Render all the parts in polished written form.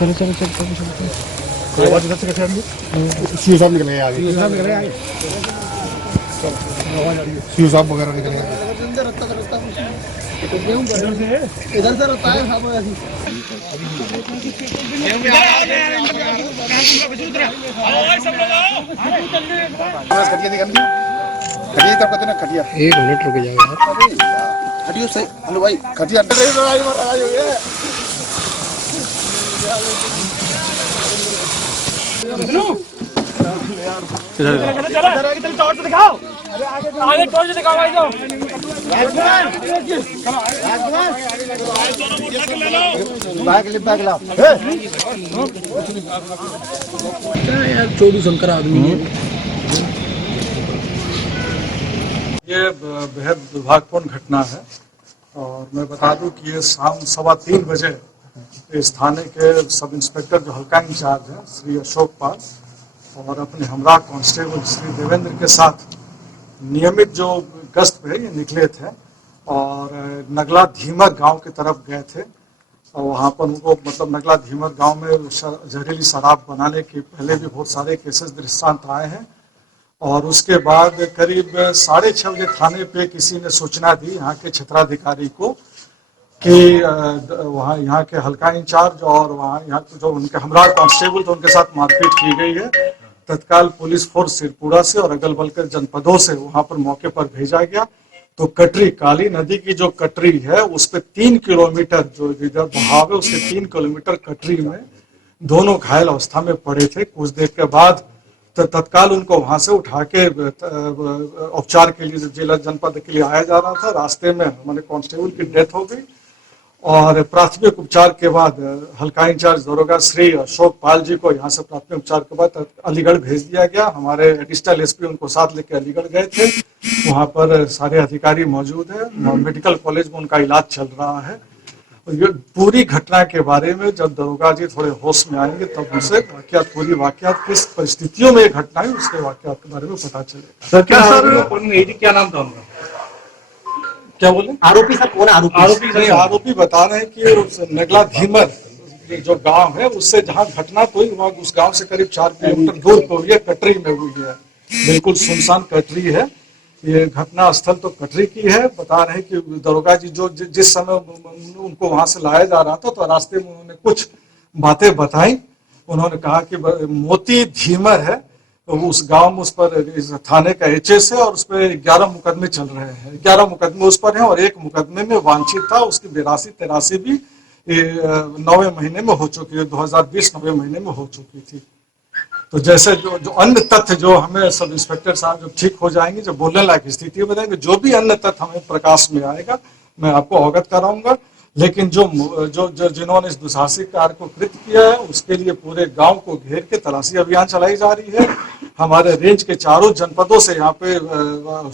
चलो चलो चलो चलो चलो। कोई आवाज इधर से कैसे आ रही है? सीओ साहब निकले हैं आगे। सीओ साहब निकले आगे। सीओ साहब वगैरह निकले हैं। इधर से रास्ता है साहब ऐसी। खटिया निकल गई। खटिया तब कहते ना खटिया। 1 मिनट रुक जाओ यार। खटिया सही। हेलो भाई खटिया आगे टॉर्च दिखाओ भाई जाओ। बैग लाओ। यार 24 अंकर आदमी है। ये बेहद दुर्भाग्यपूर्ण घटना है और मैं बता दूं कि ये शाम 3:15 बजे इस थाने के सब इंस्पेक्टर जो हल्का इंचार्ज हैं श्री अशोक पाल और अपने हमरा कांस्टेबल श्री देवेंद्र के साथ नियमित जो गश्त पे ये निकले थे और नगला धीमर गांव की तरफ गए थे और वहाँ पर उनको मतलब नगला धीमर गांव में जहरीली शराब बनाने के पहले भी बहुत सारे केसेस दृष्टांत आए हैं और उसके बाद करीब 6:30 बजे थाने पे किसी ने सूचना दी यहाँ के क्षेत्राधिकारी को कि वहाँ यहाँ के हल्का इंचार्ज और वहाँ यहाँ जो उनके हमरा कांस्टेबल थे उनके साथ मारपीट की गई है। तत्काल पुलिस फोर्स सिरपुरा से और अगल बगल के जनपदों से वहाँ पर मौके पर भेजा गया तो कटरी काली नदी की जो कटरी है उस पर 3 किलोमीटर जो इधर बहाव है उसके 3 किलोमीटर कटरी में दोनों घायल अवस्था में पड़े थे। कुछ देर के बाद तत्काल उनको वहां से उठा के उपचार के लिए जिला जनपद के लिए आया जा रहा था। रास्ते में हमारे कांस्टेबल की डेथ हो गई और प्राथमिक उपचार के बाद हल्का इंचार्ज दरोगा श्री अशोक पाल जी को यहाँ से प्राथमिक उपचार के बाद अलीगढ़ भेज दिया गया। हमारे एडिशनल एसपी उनको साथ लेकर अलीगढ़ गए थे। वहाँ पर सारे अधिकारी मौजूद है। मेडिकल कॉलेज में उनका इलाज चल रहा है। ये पूरी घटना के बारे में जब दरोगा जी थोड़े होश में आएंगे तब उनसे पूरी वाकयात किस परिस्थितियों में ये घटना है उसके वाकयात के बारे में पता चलेगा। सर क्या नाम था उनका? क्या बोले? आरोपी सर कौन? आरोपी बता रहे हैं कि नगला धीमर जो गांव है उससे जहां घटना हुई वहां उस गांव से करीब 4 किलोमीटर दूर पर हुई है, कटरी में हुई है। बिल्कुल सुनसान कटरी है। ये घटना स्थल तो कटरी की है। बता रहे हैं कि दरोगा जी जो जिस समय उनको वहां से लाया जा रहा था तो रास्ते में उन्होंने कुछ बातें बताई। उन्होंने कहा कि मोती धीमर है तो उस गांव में उस पर थाने का एचएस है और उस पर 11 मुकदमे चल रहे हैं। 11 मुकदमे उस पर हैं और एक मुकदमे में वांछित था। उसकी 82-83 भी 9वें महीने में हो चुकी है। 2020 9वें महीने में हो चुकी थी। तो जैसे जो अन्य तथ्य जो हमें सब इंस्पेक्टर साहब जब ठीक हो जाएंगे, जब बोलने लायक स्थिति में रहेंगे, जो भी अन्य तथ्य हमें प्रकाश में आएगा मैं आपको अवगत कराऊंगा। लेकिन जो जिन्होंने इस दुसाहसिक कार्य को कृत किया है उसके लिए पूरे गांव को घेर के तलाशी अभियान चलाई जा रही है। हमारे रेंज के चारों जनपदों से यहाँ पे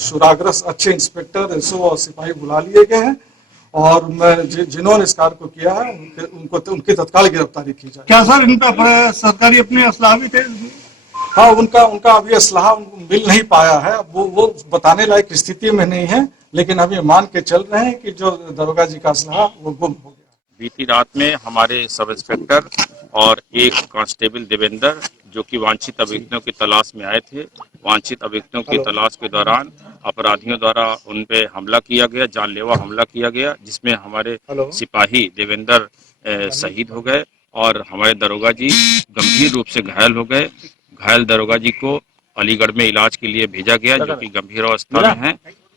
शुराग्रस्त अच्छे इंस्पेक्टर एसओ और सिपाही बुला लिए गए हैं और मैं जिन्होंने इस कार्य को किया है उनकी तत्काल गिरफ्तारी की जाए। क्या सर इनका सरकारी अपने असलाह भी थे? हाँ, उनका अभी असलाह मिल नहीं पाया है। वो बताने लायक स्थिति में नहीं है, लेकिन अभी मान के चल रहे हैं कि जो दरोगा जी का असलाह वो गुम हो गया। बीती रात में हमारे सब इंस्पेक्टर और एक कांस्टेबल देवेंद्र जो कि वांछित अभियुक्तों की तलाश में आए थे, वांछित अभियुक्तों की तलाश के दौरान अपराधियों द्वारा उन पे हमला किया गया, जानलेवा हमला किया गया, जिसमें हमारे सिपाही देवेंद्र शहीद हो गए और हमारे दरोगा जी गंभीर रूप से घायल हो गए। घायल दरोगा जी को अलीगढ़ में इलाज के लिए भेजा गया जो कि गंभीर अवस्था में है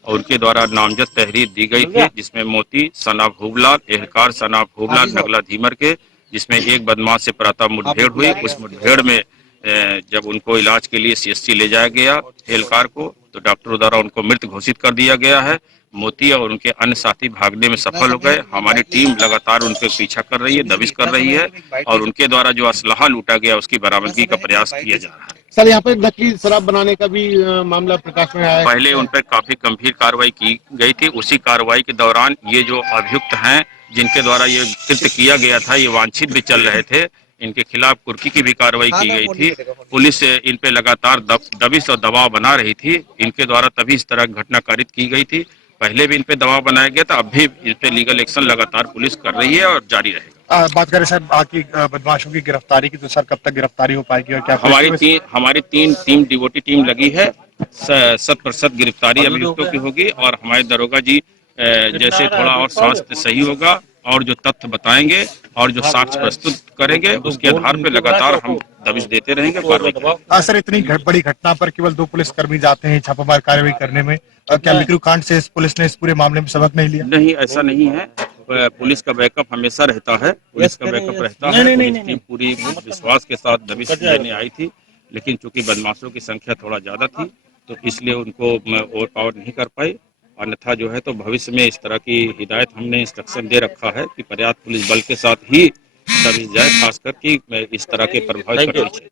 और उनके द्वारा नामजद तहरीर दी गई थी जिसमें मोती सना भूबलाल, एहलकार सना भूबलाल नगला धीमर के, जिसमें एक बदमाश से प्रातः मुठभेड़ हुई। उस मुठभेड़ में जब उनको इलाज के लिए सीएससी ले जाया गया एहलकार को तो डॉक्टरों द्वारा उनको मृत घोषित कर दिया गया है। मोती और उनके अन्य साथी भागने में सफल हो गए। हमारी टीम लगातार उनके पीछा कर रही है, दबिश कर रही है और उनके द्वारा जो असलहा लूटा गया उसकी बरामदगी का प्रयास किया जा रहा है। सर यहाँ पे नकली शराब बनाने का भी मामला प्रकाश में आया है। पहले उन पर काफी गंभीर कार्रवाई की गई थी। उसी कार्रवाई के दौरान ये जो अभियुक्त हैं जिनके द्वारा ये कृत्य किया गया था ये वांछित भी चल रहे थे, इनके खिलाफ कुर्की की भी कार्रवाई की गई थी। पुलिस इन पे लगातार दबिश और दबाव बना रही थी। इनके द्वारा तभी इस तरह की घटना कारित की गई थी। पहले भी इन पे दबाव बनाया गया था, अब भी इन पे लीगल एक्शन लगातार पुलिस कर रही है और जारी रहेगा। बात करें सर बाकी बदमाशों की गिरफ्तारी की, तो सर कब तक गिरफ्तारी हो पाएगी और क्या हमारी तीन टीम डिवोटी टीम लगी है। 100% गिरफ्तारी अभियुक्तों की होगी और हमारे दरोगा जी जैसे थोड़ा और स्वास्थ्य सही होगा और जो तथ्य बताएंगे और जो साक्ष्य प्रस्तुत करेंगे उसके आधार पर लगातार हम दबिश देते रहेंगे, कार्रवाई करेंगे। सर इतनी बड़ी घटना पर केवल 2 पुलिसकर्मी जाते हैं छापामार कार्रवाई करने में, क्या मिक्रू कांड से पुलिस ने इस पूरे मामले में सबक नहीं लिया? नहीं, ऐसा नहीं है। पुलिस का बैकअप हमेशा रहता है, पुलिस का बैकअप रहता है। पुलिस टीम पूरी विश्वास के साथ दबिश देने आई थी, लेकिन चूंकि बदमाशों की संख्या थोड़ा ज्यादा थी तो इसलिए उनको ओवर पावर नहीं कर पाई। अन्यथा जो है तो भविष्य में इस तरह की हिदायत हमने इंस्ट्रक्शन दे रखा है कि पर्याप्त पुलिस बल के साथ ही दबिश जाए, खासकर कि इस तरह के प्रभावित करनी चाहिए।